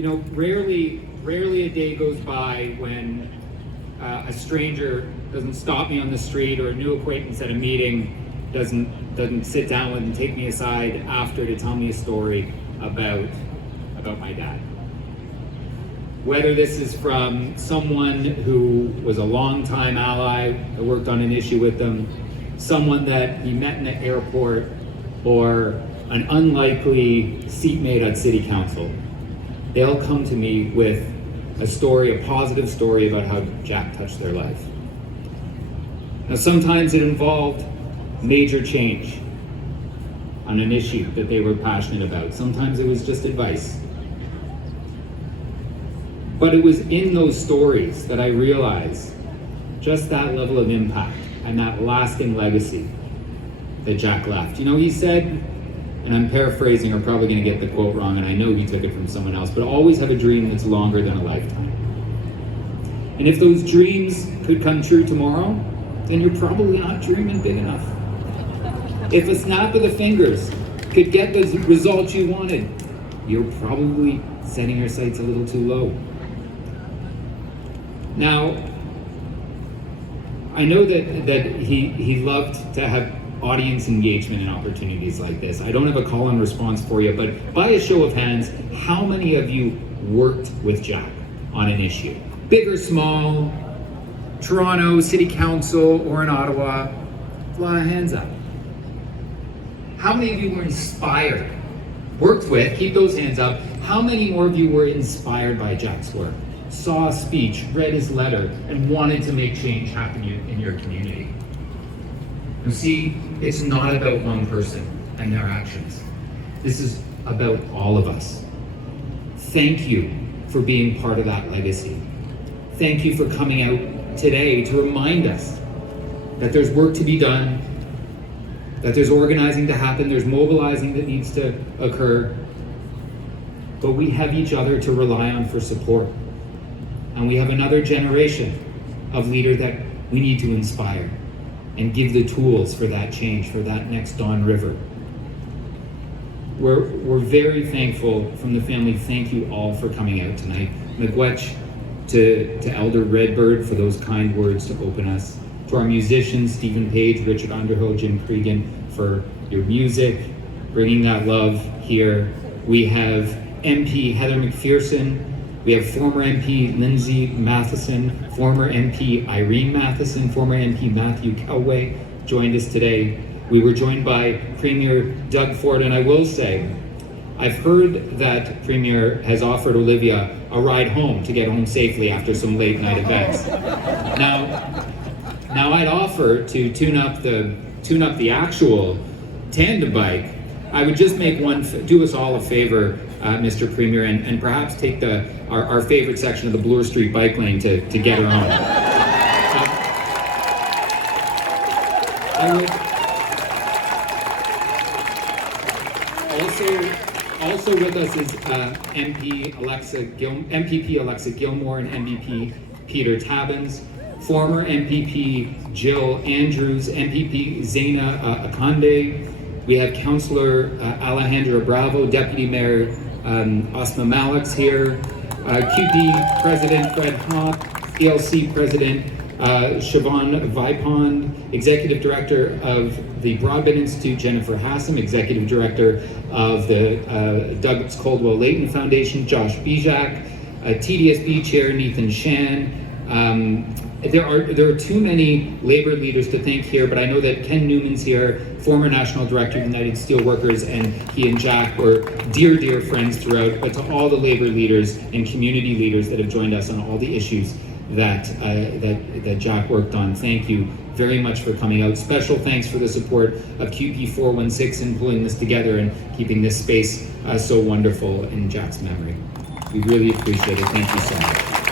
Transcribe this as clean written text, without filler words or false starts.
You know, rarely a day goes by when a stranger doesn't stop me on the street, or a new acquaintance at a meeting doesn't sit down with and take me aside after to tell me a story about my dad. Whether this is from someone who was a longtime ally, I worked on an issue with them, someone that he met in the airport, or an unlikely seatmate at City Council, they'll come to me with a story, a positive story about how Jack touched their life. Now, sometimes it involved major change on an issue that they were passionate about. Sometimes it was just advice. But it was in those stories that I realized just that level of impact and that lasting legacy that Jack left. You know, he said, and I'm paraphrasing or probably going to get the quote wrong, and I know he took it from someone else, but always have a dream that's longer than a lifetime. And if those dreams could come true tomorrow, then you're probably not dreaming big enough. If a snap of the fingers could get the results you wanted, you're probably setting your sights a little too low. Now, I know that he loved to have audience engagement and opportunities like this. I don't have a call and response for you, but by a show of hands, how many of you worked with Jack on an issue? Big or small, Toronto, City Council, or in Ottawa? A lot of hands up. How many of you were inspired? Worked with, keep those hands up. How many more of you were inspired by Jack's work? Saw a speech, read his letter, and wanted to make change happen in your community? You see, it's not about one person and their actions. This is about all of us. Thank you for being part of that legacy. Thank you for coming out today to remind us that there's work to be done, that there's organizing to happen, there's mobilizing that needs to occur, but we have each other to rely on for support. And we have another generation of leader that we need to inspire and give the tools for that change, for that next Don River. We're very thankful from the family. Thank you all for coming out tonight. Miigwech to Elder Redbird for those kind words to open us. To our musicians, Stephen Page, Richard Underhill, Jim Cregan, for your music, bringing that love here. We have MP Heather McPherson. We have former MP Lindsay Matheson, former MP Irene Matheson, former MP Matthew Kelway joined us today. We were joined by Premier Doug Ford, and I will say, I've heard that Premier has offered Olivia a ride home to get home safely after some late night events. Now I'd offer to tune up the actual tandem bike. I would just make do us all a favor, Mr. Premier, and perhaps take our favorite section of the Bloor Street bike lane to get her home. Also with us is MPP Alexa Gilmore and MVP Peter Tabbins, former MPP Jill Andrews, MPP Zaina Akande. We have Councillor Alejandra Bravo, Deputy Mayor Asma Malik's here, QP President Fred Hopp, ELC President Siobhan Vipond, Executive Director of the Broadbent Institute Jennifer Hassam, Executive Director of the Douglas Caldwell Layton Foundation Josh Bijak, TDSB Chair Nathan Shan. There are too many labor leaders to thank here, but I know that Ken Newman's here, former National Director of United Steelworkers, and he and Jack were dear friends throughout. But to all the labor leaders and community leaders that have joined us on all the issues that Jack worked on, thank you very much for coming out. Special thanks for the support of QP 416 in pulling this together and keeping this space so wonderful in Jack's memory. We really appreciate it. Thank you so much.